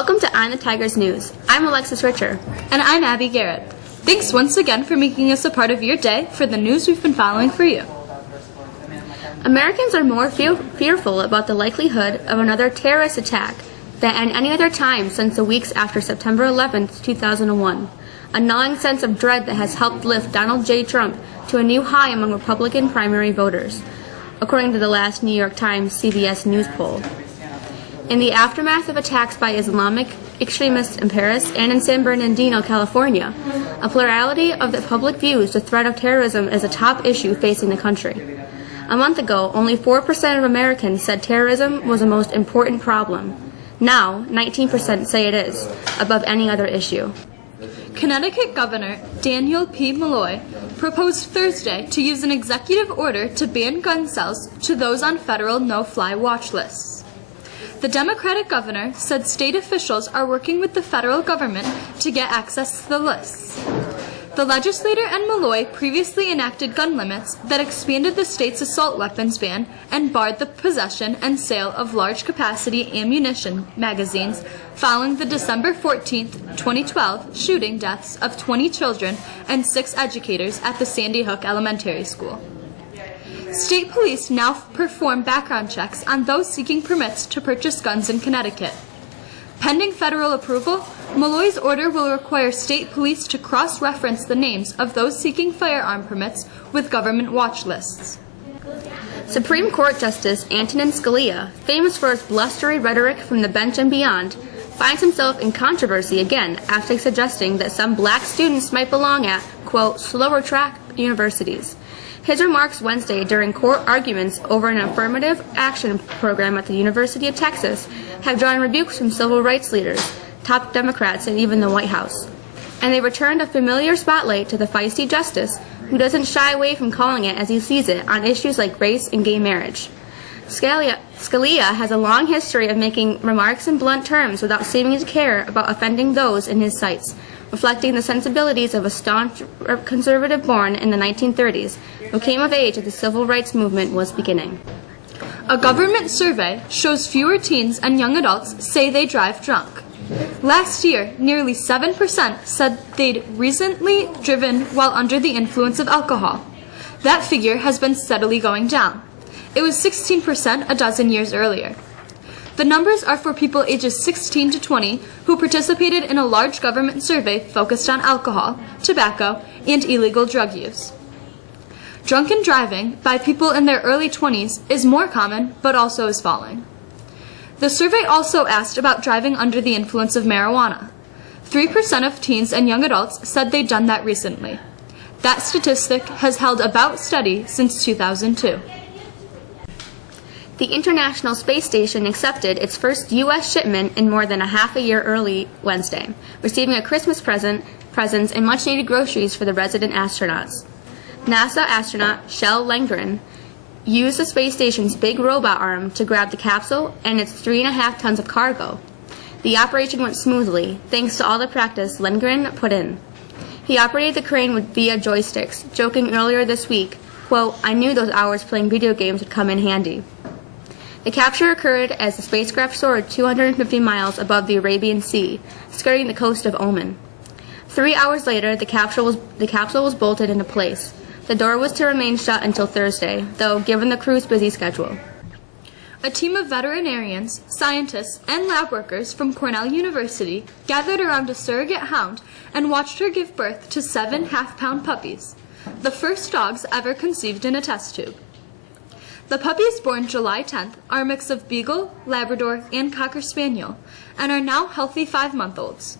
Welcome to On the Tigers News. I'm Alexis Richer. And I'm Abby Garrett. Thanks once again for making us a part of your day for the news we've been following for you. Americans are more fearful about the likelihood of another terrorist attack than at any other time since the weeks after September 11, 2001, a gnawing sense of dread that has helped lift Donald J. Trump to a new high among Republican primary voters, according to the last New York Times CBS News poll. In the aftermath of attacks by Islamic extremists in Paris and in San Bernardino, California, a plurality of the public views the threat of terrorism as a top issue facing the country. A month ago, only 4% of Americans said terrorism was the most important problem. Now, 19% say it is, above any other issue. Connecticut Governor Daniel P. Malloy proposed Thursday to use an executive order to ban gun sales to those on federal no-fly watch lists. The Democratic governor said state officials are working with the federal government to get access to the lists. The legislator and Malloy previously enacted gun limits that expanded the state's assault weapons ban and barred the possession and sale of large-capacity ammunition magazines following the December 14, 2012 shooting deaths of 20 children and 6 educators at the Sandy Hook Elementary School. State police now perform background checks on those seeking permits to purchase guns in Connecticut. Pending federal approval, Malloy's order will require state police to cross-reference the names of those seeking firearm permits with government watch lists. Supreme Court Justice Antonin Scalia, famous for his blustery rhetoric from the bench and beyond, finds himself in controversy again after suggesting that some black students might belong at, quote, slower track universities. His remarks Wednesday during court arguments over an affirmative action program at the University of Texas have drawn rebukes from civil rights leaders, top Democrats, and even the White House. And they returned a familiar spotlight to the feisty justice who doesn't shy away from calling it as he sees it on issues like race and gay marriage. Scalia has a long history of making remarks in blunt terms without seeming to care about offending those in his sights, reflecting the sensibilities of a staunch conservative born in the 1930s who came of age as the civil rights movement was beginning. A government survey shows fewer teens and young adults say they drive drunk. Last year, nearly 7% said they'd recently driven while under the influence of alcohol. That figure has been steadily going down. It was 16% a dozen years earlier. The numbers are for people ages 16 to 20 who participated in a large government survey focused on alcohol, tobacco, and illegal drug use. Drunken driving by people in their early 20s is more common, but also is falling. The survey also asked about driving under the influence of marijuana. 3% of teens and young adults said they'd done that recently. That statistic has held about steady since 2002. The International Space Station accepted its first U.S. shipment in more than a half a year early Wednesday, receiving a Christmas presents and much-needed groceries for the resident astronauts. NASA astronaut Kjell Lundgren used the space station's big robot arm to grab the capsule and its 3.5 tons of cargo. The operation went smoothly, thanks to all the practice Lundgren put in. He operated the crane via joysticks, joking earlier this week, quote, I knew those hours playing video games would come in handy. The capture occurred as the spacecraft soared 250 miles above the Arabian Sea, skirting the coast of Oman. 3 hours later, the capsule was bolted into place. The door was to remain shut until Thursday, though, given the crew's busy schedule. A team of veterinarians, scientists, and lab workers from Cornell University gathered around a surrogate hound and watched her give birth to 7 half-pound puppies, the first dogs ever conceived in a test tube. The puppies born July 10th are a mix of Beagle, Labrador, and Cocker Spaniel, and are now healthy 5-month-olds.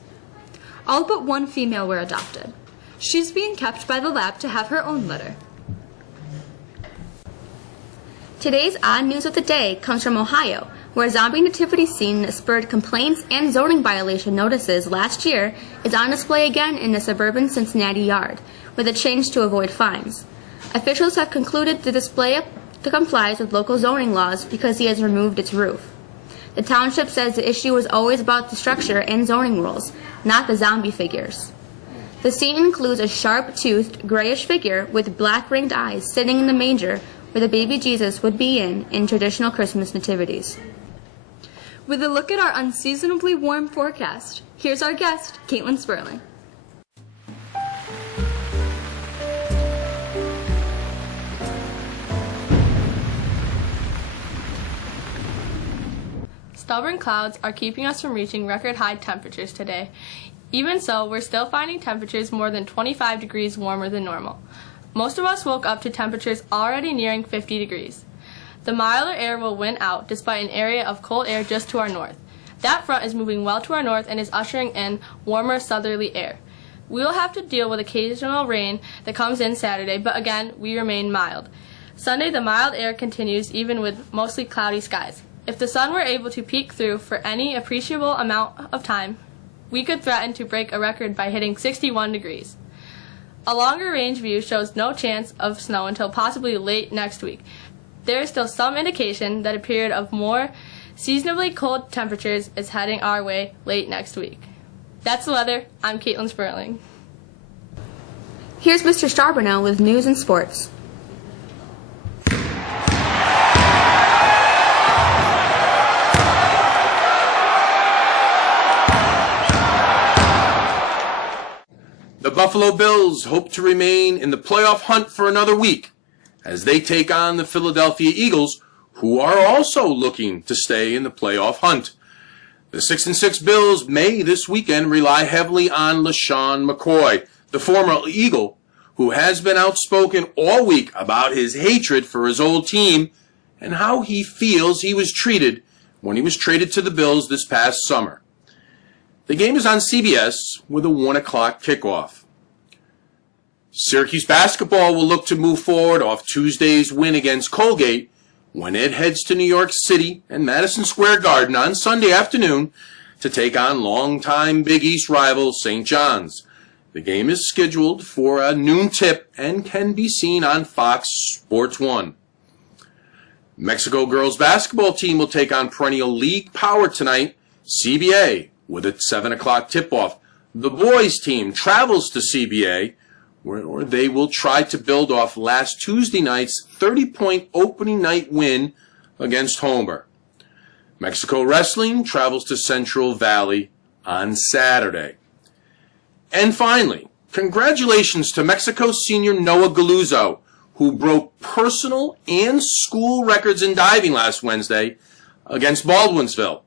All but one female were adopted. She's being kept by the lab to have her own litter. Today's odd news of the day comes from Ohio, where a zombie nativity scene that spurred complaints and zoning violation notices last year is on display again in the suburban Cincinnati yard, with a change to avoid fines. Officials have concluded the display complies with local zoning laws because he has removed its roof. The township says the issue was always about the structure and zoning rules, not the zombie figures. The scene includes a sharp-toothed, grayish figure with black-ringed eyes sitting in the manger where the baby Jesus would be in traditional Christmas nativities. with a look at our unseasonably warm forecast. Here's our guest, Caitlin Sperling. Stubborn clouds are keeping us from reaching record high temperatures today. Even so, we're still finding temperatures more than 25 degrees warmer than normal. Most of us woke up to temperatures already nearing 50 degrees. The milder air will win out despite an area of cold air just to our north. That front is moving well to our north and is ushering in warmer southerly air. We will have to deal with occasional rain that comes in Saturday, but again, we remain mild. Sunday, the mild air continues even with mostly cloudy skies. If the sun were able to peek through for any appreciable amount of time, we could threaten to break a record by hitting 61 degrees. A longer range view shows no chance of snow until possibly late next week. There is still some indication that a period of more seasonably cold temperatures is heading our way late next week. That's the weather. I'm Caitlin Sperling. Here's Mr. Starbernell with news and sports. The Buffalo Bills hope to remain in the playoff hunt for another week as they take on the Philadelphia Eagles, who are also looking to stay in the playoff hunt. The 6-6 Bills may this weekend rely heavily on LaShawn McCoy, the former Eagle, who has been outspoken all week about his hatred for his old team and how he feels he was treated when he was traded to the Bills this past summer. The game is on CBS with a 1 o'clock kickoff. Syracuse basketball will look to move forward off Tuesday's win against Colgate when it heads to New York City and Madison Square Garden on Sunday afternoon to take on longtime Big East rival St. John's. The game is scheduled for a noon tip and can be seen on Fox Sports 1. Mexico girls basketball team will take on perennial league power tonight, CBA, with a 7 o'clock tip-off. The boys team travels to CBA, where they will try to build off last Tuesday night's 30-point opening night win against Homer. Mexico wrestling travels to Central Valley on Saturday. And finally, congratulations to Mexico senior Noah Galuzzo, who broke personal and school records in diving last Wednesday against Baldwinsville.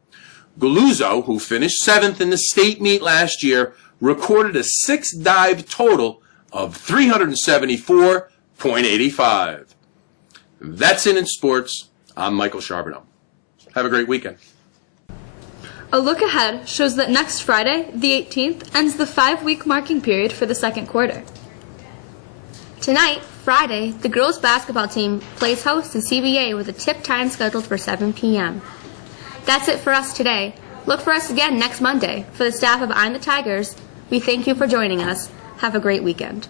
Galuzzo, who finished 7th in the state meet last year, recorded a 6-dive total of 374.85. That's it in sports. I'm Michael Charbonneau. Have a great weekend. A look ahead shows that next Friday, the 18th, ends the 5-week marking period for the second quarter. Tonight, Friday, the girls basketball team plays host to CBA with a tip time scheduled for 7 p.m. That's it for us today. Look for us again next Monday. For the staff of I'm the Tigers, we thank you for joining us. Have a great weekend.